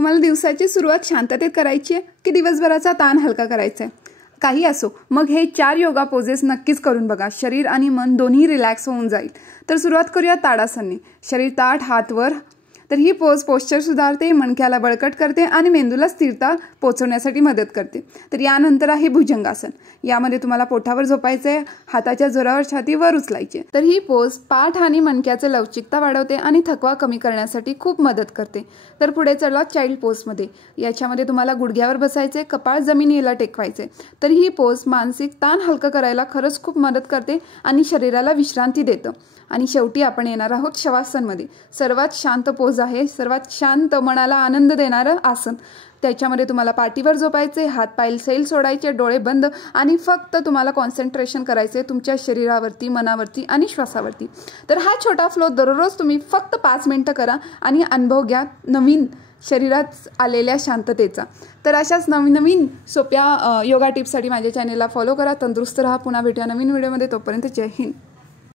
तुम्हाला दिवसाची सुरुवात शांततेत करायची आहे की दिवसभराचा ताण हलका करायचा आहे? काही असो, मग हे 4 योगा पोजेस नक्कीच करून बघा. शरीर आणि मन दोन्ही रिलॅक्स होऊन जाईल. तर सुरुवात करूया ताडासनने. शरीर ताठ, हात वर. तर ही पोस्चर सुधारते, मणक्याला बळकट करते आणि मेंदूला स्थिरता पोहोचवण्यासाठी मदत करते. तर यानंतर आहे भुजंगासन. यामध्ये तुम्हाला पोटावर झोपायचे, हाताच्या जोरावर छाती वर उचलायचे. तर ही पोज पाठ आणि मणक्याचं लवचिकता वाढवते आणि थकवा कमी करण्यासाठी खूप मदत करते. तर पुढे चला चाइल्ड पोजमध्ये. याच्यामध्ये तुम्हाला गुडघ्यावर बसायचे, कपाळ जमिनीला टेकवायचे. तर ही पोज मानसिक ताण हलकं करायला खरंच खूप मदत करते आणि शरीराला विश्रांती देतं. आणि शेवटी आपण येणार आहोत शवासनमध्ये. सर्वात शांत पोज आहे, सर्वात शांत मनाला आनंद देणारं आसन. त्याच्यामध्ये तुम्हाला पाठीवर झोपायचे, हात पाय सैल सोडायचे, डोळे बंद आणि फक्त तुम्हाला कॉन्सन्ट्रेशन करायचे तुमच्या शरीरावरती, मनावरती आणि श्वासावरती. तर हा छोटा फ्लो दररोज तुम्ही फक्त 5 मिनिटं करा आणि अनुभव घ्या नवीन शरीरात आलेल्या शांततेचा. तर अशाच नवीन सोप्या योगा टिप्ससाठी माझ्या चॅनेलला फॉलो करा. तंदुरुस्त राहा. पुन्हा भेटूया नवीन व्हिडिओमध्ये. तोपर्यंत जय हिंद.